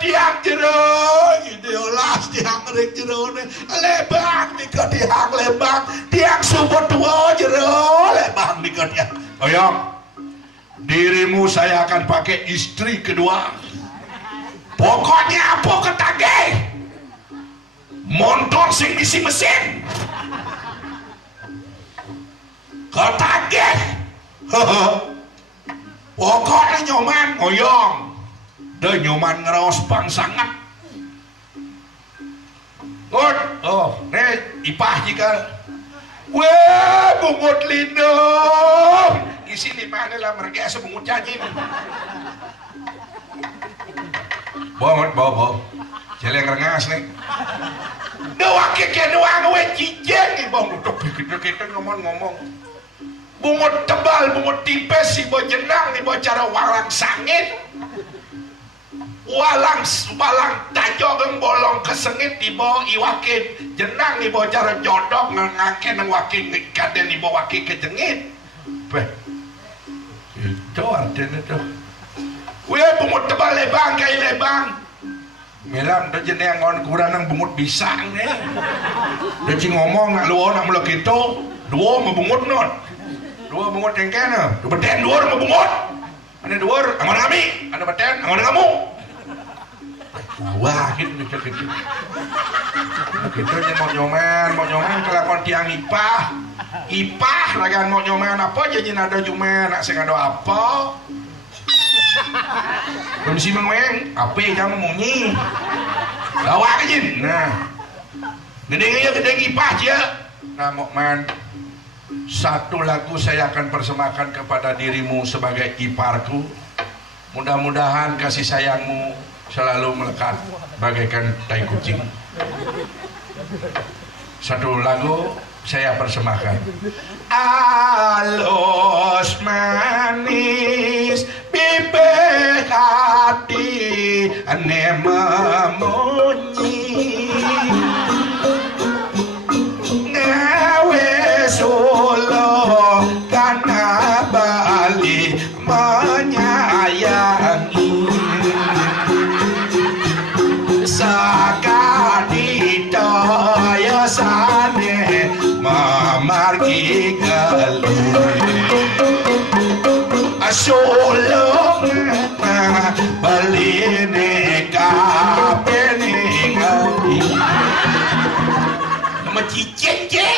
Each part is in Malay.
Diang jero ideolas diang rek jero lebang di diang lebang diang sumber tua jero lebang di diang oyong dirimu saya akan pakai istri kedua pokoknya apa ketagih motor sing isi mesin ketagih pokoknya nyoman oyong dan nyoman ngerawas pangsangan ngot oh nih ipah jika weh bungut lindung isi limahnya lah mereka sebungut cacing banget bawa jelek rengas nih doa keke doang gue cijeng nih bang duduk kita ngomong-ngomong bungut tebal bungut tipes si bo jenang nih bo cara walang sangit walang tajog bolong kesengit di bawah iwakin jenang di bawah cara jodok ngangke nang wakin kaden di bawah wakin kejengit beh itu artinya tuh weh bungut tebal lebang kayak lebang melam dah jeneng ngon kurang nang bungut bisang nih dah cing ngomong nak luar nak mulak itu dua mau bungut non dua bungut yang kena dua beten dua mau bungut ada dua aman kami ada beten aman kamu wah gitu gitu mau nyoman kelakon tiang ipah lagan mau nyoman apa jadi nada jumen nak sing ada apa kondisi mengweng apa yang munyi lawak aja nah gede ipah aja nah mokman satu lagu saya akan persembahkan kepada dirimu sebagai iparku mudah-mudahan kasih sayangmu selalu melekat bagaikan tai kucing. Satu lagu saya persembahkan. Alus manis bibir hati ane memunyi ngawe solo karena Bali menyayangi sakadito ya sane mamargi gali asolong baline kapene gali macicece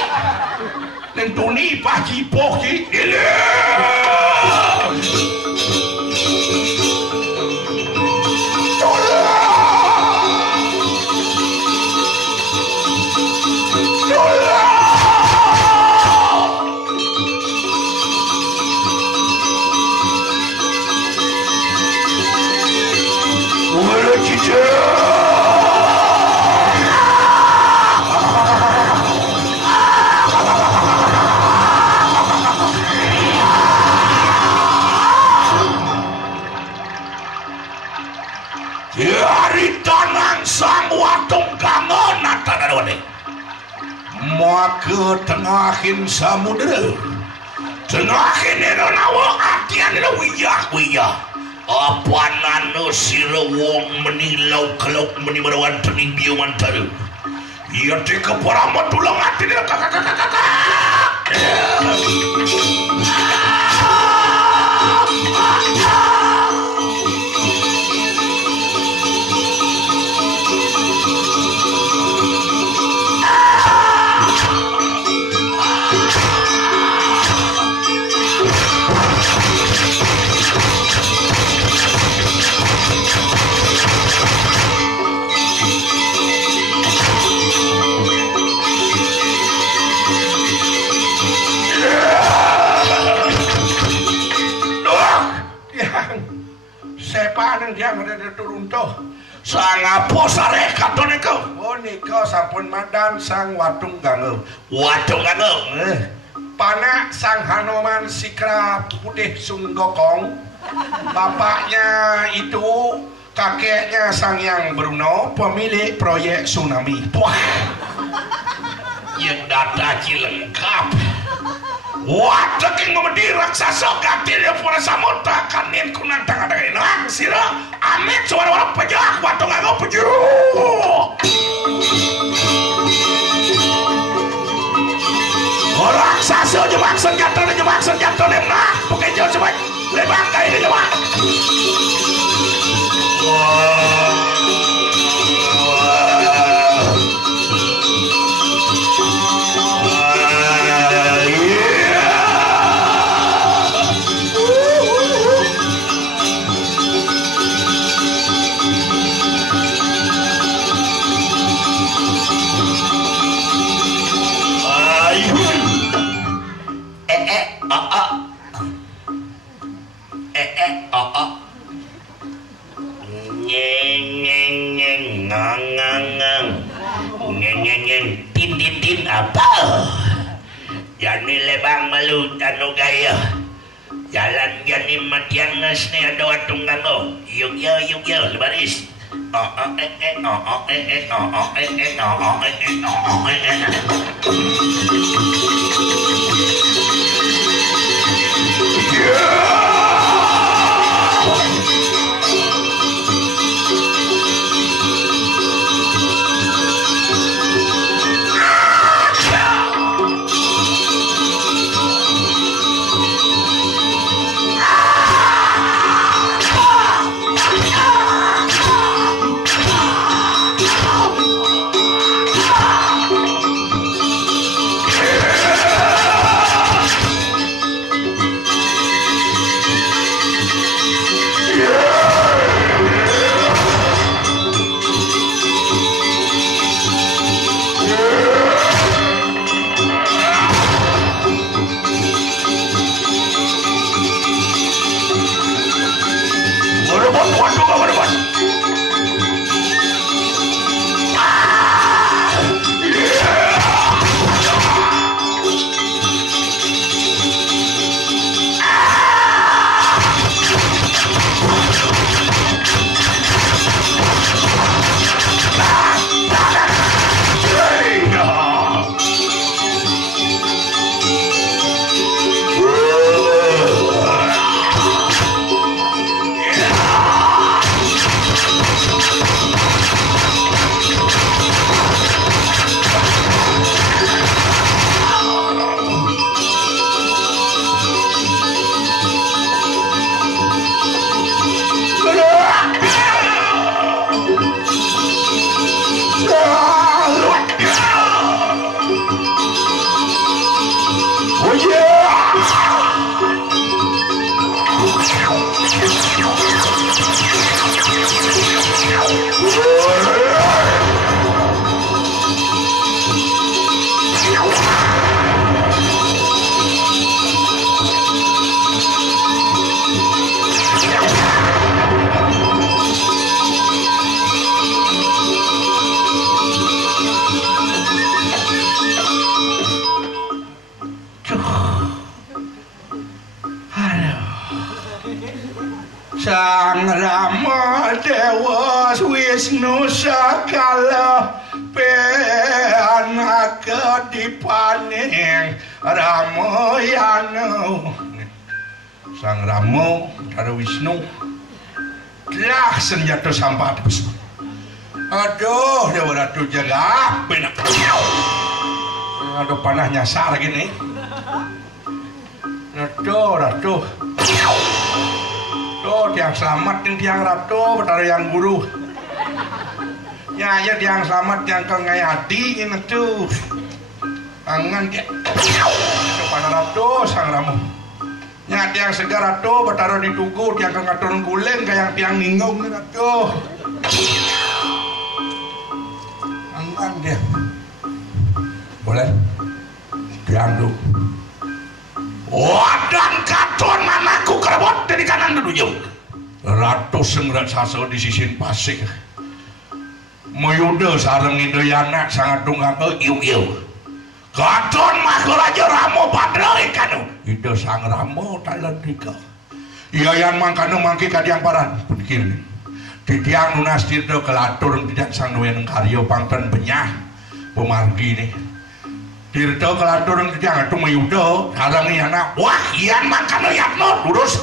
nang tuni paci poki ile sang watung kangen natadadone mau tengahin samudera tengahin nawa atian wiyah apa nano sira wong menilau kalau menimarawan tening biuman taru iya teka paramat tulang hati dia kakak sepaneng dia ada turun toh sang apa sareh katone kau oh nikah sampun madan sang watung ganggu Panak Sang Hanoman Sikra Putih Sunggokong, bapaknya itu kakeknya Sang Yang Bruno, pemilik proyek tsunami. Wah, yang data lengkap. Wah, daging ngomedi raksasa gatil yang pura samudra kanin kunan tangan dengan enak sila amit suara-suara pejak waktu nganggo pejuh. Raksasa jebak senjata lemah pakai jauh coba lebang kayak ini coba. Tin apa? Jani lebang malu anu gaya. Jalan jani matiang nas ne ada watung kanggo. Yuk ya baris. Sang Rama Dewa Wisnu Sakala Peanaka Dipaning Ramayana. Sang Rama karo Wisnu lah senjata sampah tebus. Aduh, Dewa Ratu jaga benak. Aduh panah nyasar gini. Ratu. Tuh tiang selamat dan tiang ratu betara yang guru. Ya tiang selamat tiang kengai hati ini tuh. Tangan dia. Kepada ratu sang ramu. Ya tiang segar ratu betara di tugu tiang kengaturun guling kayak tiang ninggung ini ratu. Tangan dia. Boleh? Tiang tuh. Wadang katon manaku kerebot dari kanan ke ujung. Ratu sengrat saso di sisin pasik. Mayuda sareng Indriana sangat tunggang iu. Katon mah Raja Ramo padre kanu. Ida Sang Ramo talan dika. Iya yang mangkanu mangki kadiang paran begini. Titiang nunas tirta kelatur tidak sang nuwen karya pangten benyah pemargi nih. Tirta kelatur tidak itu mayuda sareng anak. Wah, iyan mangkanu yakno lurus.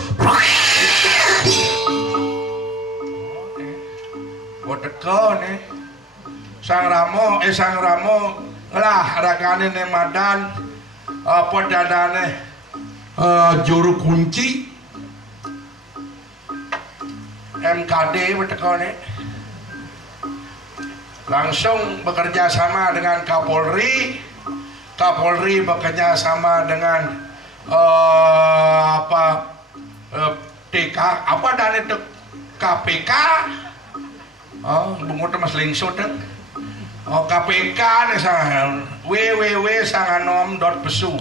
Teka nih Sang Ramo lah ragane ne madan apa dadane juru kunci MKD teka nih langsung bekerja sama dengan Kapolri bekerja sama dengan TK apa dan itu KPK. Bungut mas lingsut KPK nih sang www.sanganom.pesu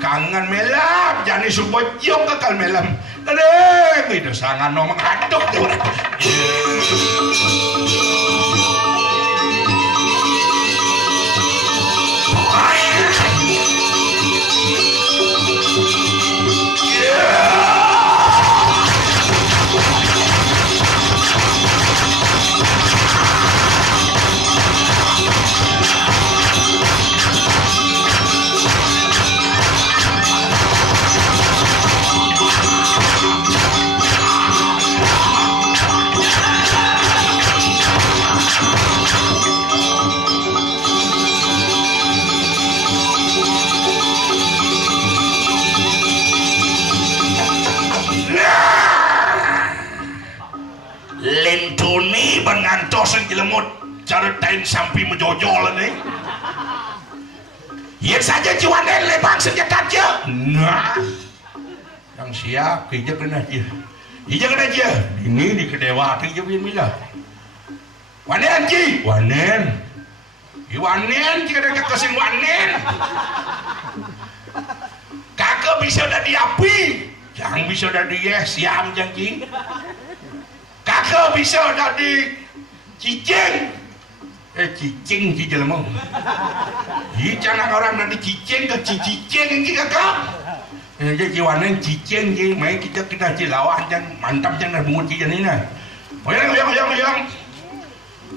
kangen melam jani subojong kekal melam kadang itu sanganom mengaduk lentuni bengantosan jelemut caritain sampai menjojol nih. Ya saja jiwanen lebang senjata aja. Nah, yang siap kejakan aja. Ijakan aja. Ini di kedewa aja bin milah. Wanen ji, wanen. Iwanen jika ada kesin wanen. Kakak bisa udah diapi, jangan bisa udah di siam janji. Kakak bisa udah di cicing cicing ci jelema hi jangan orang nanti cicing ke cicing ki kakak jadi jiwanen cicing ji mai kita lawan jangan mantap jangan bungut ci ini nah oyang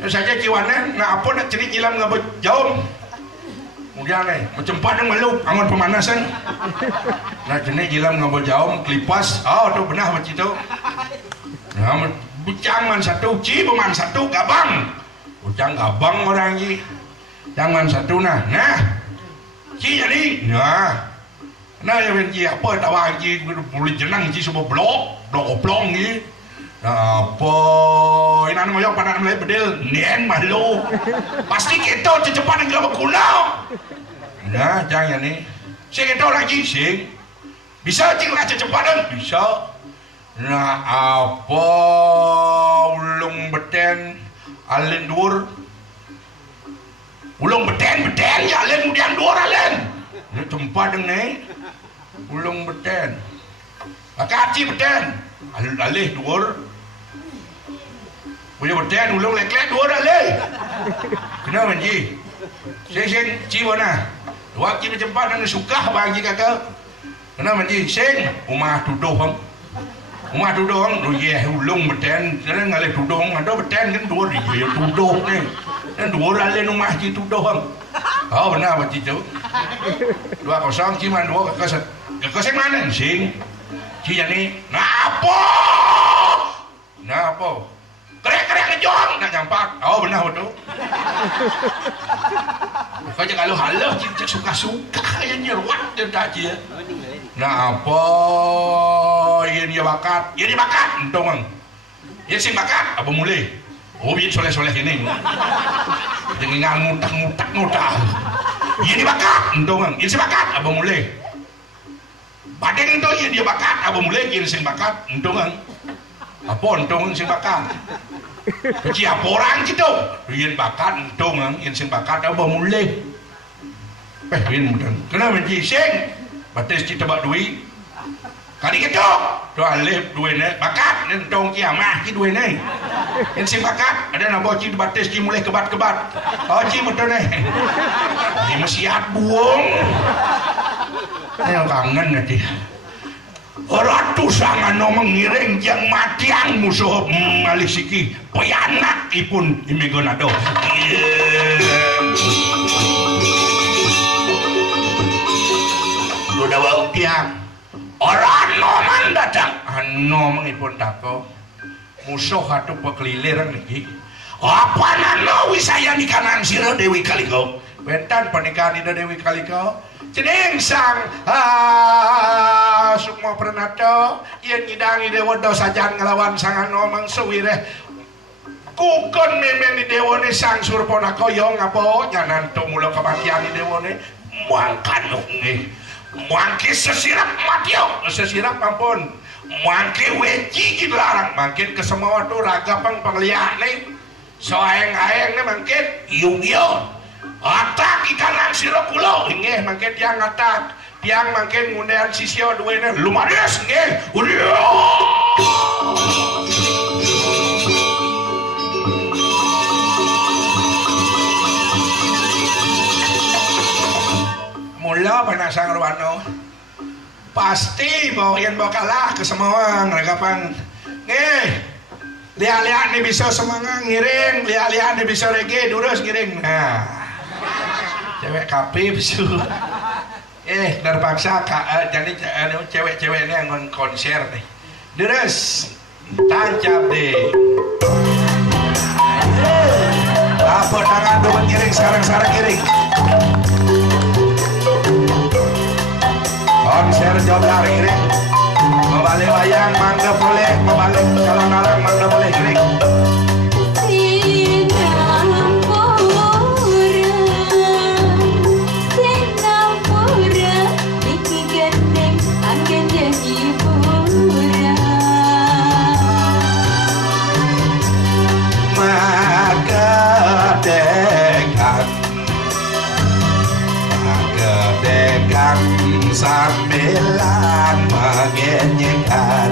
saja jiwanen nah apa nak cerit jilam ngabut jauh kemudian macam padang malu angon pemanasan nah jenis jilam ngabut jauh kelipas tuh benar macam itu nah jangan satu ci peman satu gabang ujang gabang orang ji jangan satu nah ci jadi ya benci apa tawa ji boleh jenang ci semua blok oplong ji apa ini anu moyong pada mulai bedil nien malu pasti kita cepat yang gak berkulau nah jangan nih sing itu lagi sing bisa cing lah cepat bisa. Nah apa ulung beten alen dur ulung beten ya alen kemudian dur alen ini tempat ini ulung beten akaci beten alih dur punya beten ulung lek dur alih kenapa ji sing ciwana wakil tempat yang suka bagi kakak kenapa ji sing rumah tuduh rumah tudung, ya ulung beten, karena ngalih tudung, ada beten kan dua dia tudung nih, dan dua alih rumah ci tudung, benar macam itu, 2-0 cuman 2 kekasih mana sing, ci jadi, apa, kerek ngejong, nak nyampak, benar betul, kau jangan halu, cik suka yang nyerwat dan tak cia. Nah apa yang dia bakat entong ya sing bakat apa mulai biar soleh ini dengan mutak ini bakat entong ini sing bakat apa mulai badeng itu yang dia bakat apa mulai ini sing bakat entong apa entong sing bakat siapa orang gitu yang bakat entong yang sing bakat apa mulai ini kenapa sing batis kita bak duit kali gitu doa lep duene bakat dan dong kiamah ki duene yang si bakat ada na boci batis ki mulai kebat-kebat oh ci betul nih ini masih buang ayo kangen nanti ratu sangan no mengiring yang matian musuh malisiki pianak ipun imigonado udah bau tiang orang noman datang ano mengipun tako musuh atau pekelilir niki apa nano wisaya di kanan sira Dewi Kaliko bentan pernikahan di Dewi Kaliko cening sang Sukma Pranata yen ngidangi dewa dosajan ngelawan sang ano mangsuwire kukon memen di dewane sang Surpanakaya ngapa nyanan tumula kematian di dewane muangkan nggih mangke sesirap matio sesirap ampun mangke weci dilarang mangke kesemua tu raga pang pangliane so aeng-aeng ne mangke yugyo atak ikanan sira kula nggih mangke tiang atak tiang mangke ngundean sisya duwene lumares nggih mula panasang Ruwano pasti bawa yang bawa kalah ke semua ngeragapan lihat-lihat nih bisa semangat ngiring lihat-lihat nih bisa reggae durus ngiring nah cewek kapi bisu terpaksa jadi cewek-cewek ini yang konser nih durus tancap deh apa tangan dua ngiring sarang-sarang ngiring konser joblar giring membalik wayang mangga boleh membalik kalau narang mangga boleh giring Magedekan sambilan mengenyekan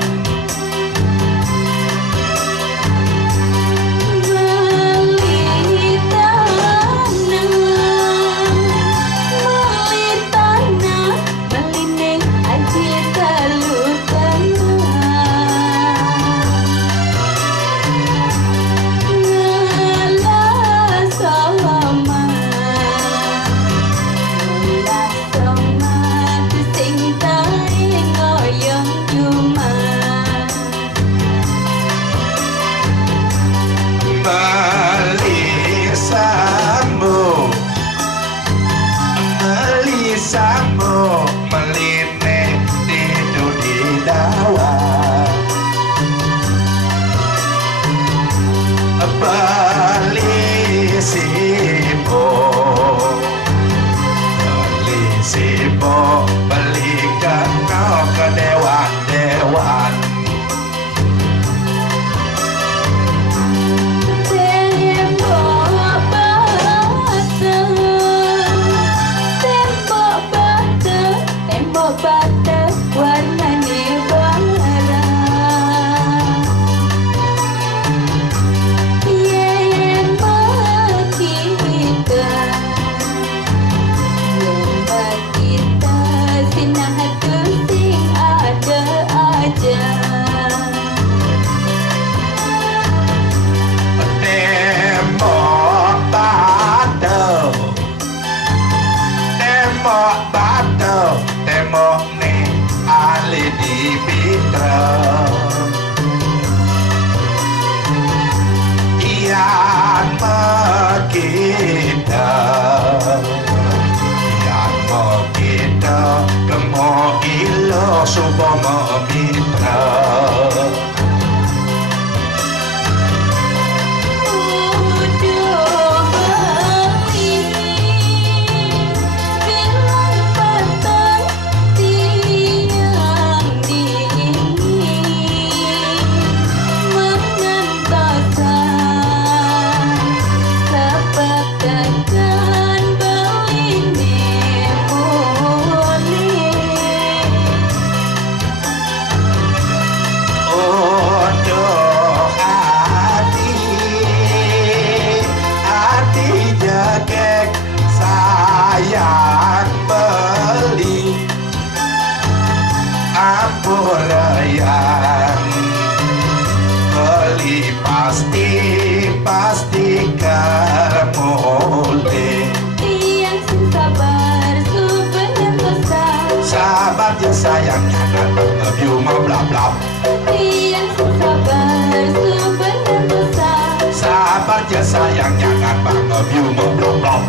Sambo meline tidur di dawa beli sipo beli kena ke dewan-dewan bata warnanya bara yang bagi kita sinah hatu sing ada aja tembok nih ali di Pitra iyan kita kemo ilo subama mitra Ampurayan beli pasti karmole Tiang sabar sebenarnya sabar ya sayangnya datang ngebiu mau blab-blab Tiang sabar sebenarnya sabar ya sayangnya datang ngebiu mau blab-blab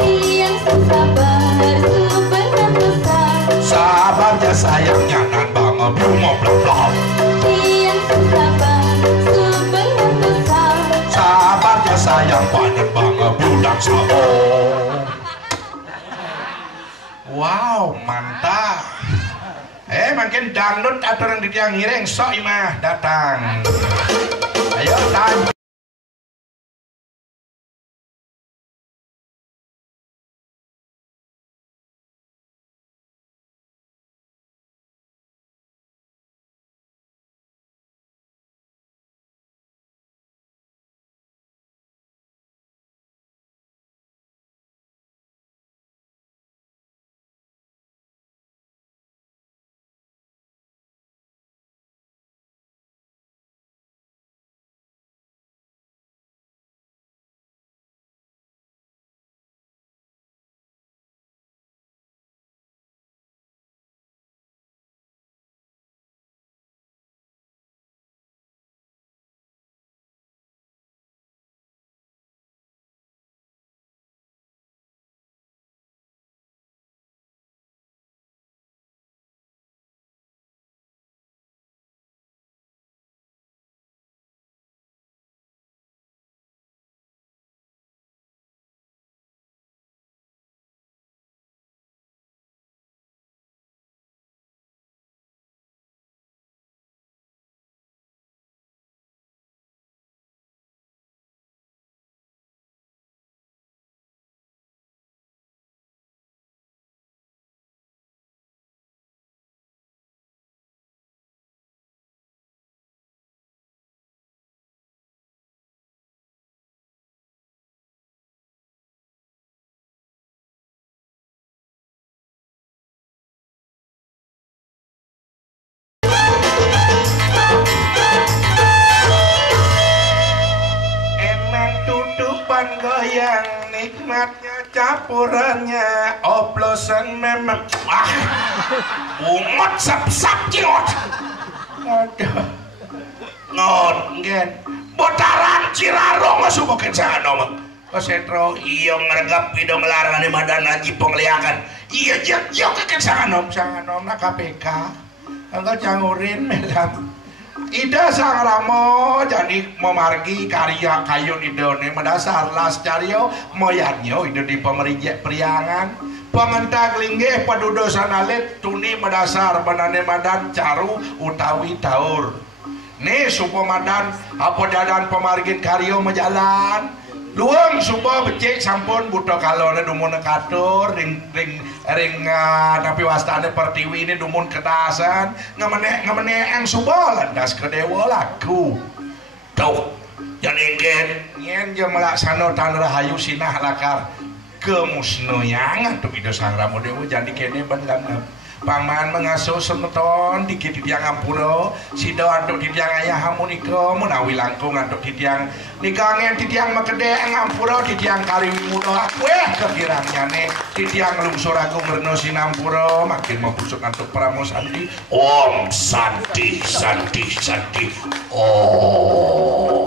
Tiang sabar sebenarnya sabar ya sayangnya datang ngebiu mau blab-blab Tiang sabar sebenarnya sabar ya sayang panen banget budak sabo. Wow, mantap. Makin dangdut aturan di tiang hireng sok imah datang. Ayo tanya. Goyang nikmatnya campurannya oplosan memang umat sap-sap ciot aduh ngon gen botaran Cirarong subokin sangat nomor Setro iya ngeregap pidong larangan di madan haji pengliakan iya jauh keken sangat nom na KPK enggak cangurin melam Ida sang ramo jadi memargi karya kayu idone mendasar las cario moyanyo ide di pemerintah priangan pengentag linggih padudosan alit tuni mendasar banane madan caru utawi taur nih supomadan apa dadan pemargin karyo majalan luang supo becik sampun buto kalone dumun katur ring tapi wastane pertiwi ini dumun ketasan ngemene yang supo landas ke dewa laku tuh yang ingin nyen je melaksano tan rahayu sinah lakar kemusnoyangan tuh itu sang ramu dewa jadi kene bener paman mengasuh semeton dikit di tiang ampuro sido anduk di tiang ayah hamuniko menawi langkung anduk di tiang nikangen di tiang makede ngampuro di tiang kariwi mudo weh kekiranya nih di tiang lungsur agung reno sinampuro makin mau busuk anduk pramo sandi om sandi om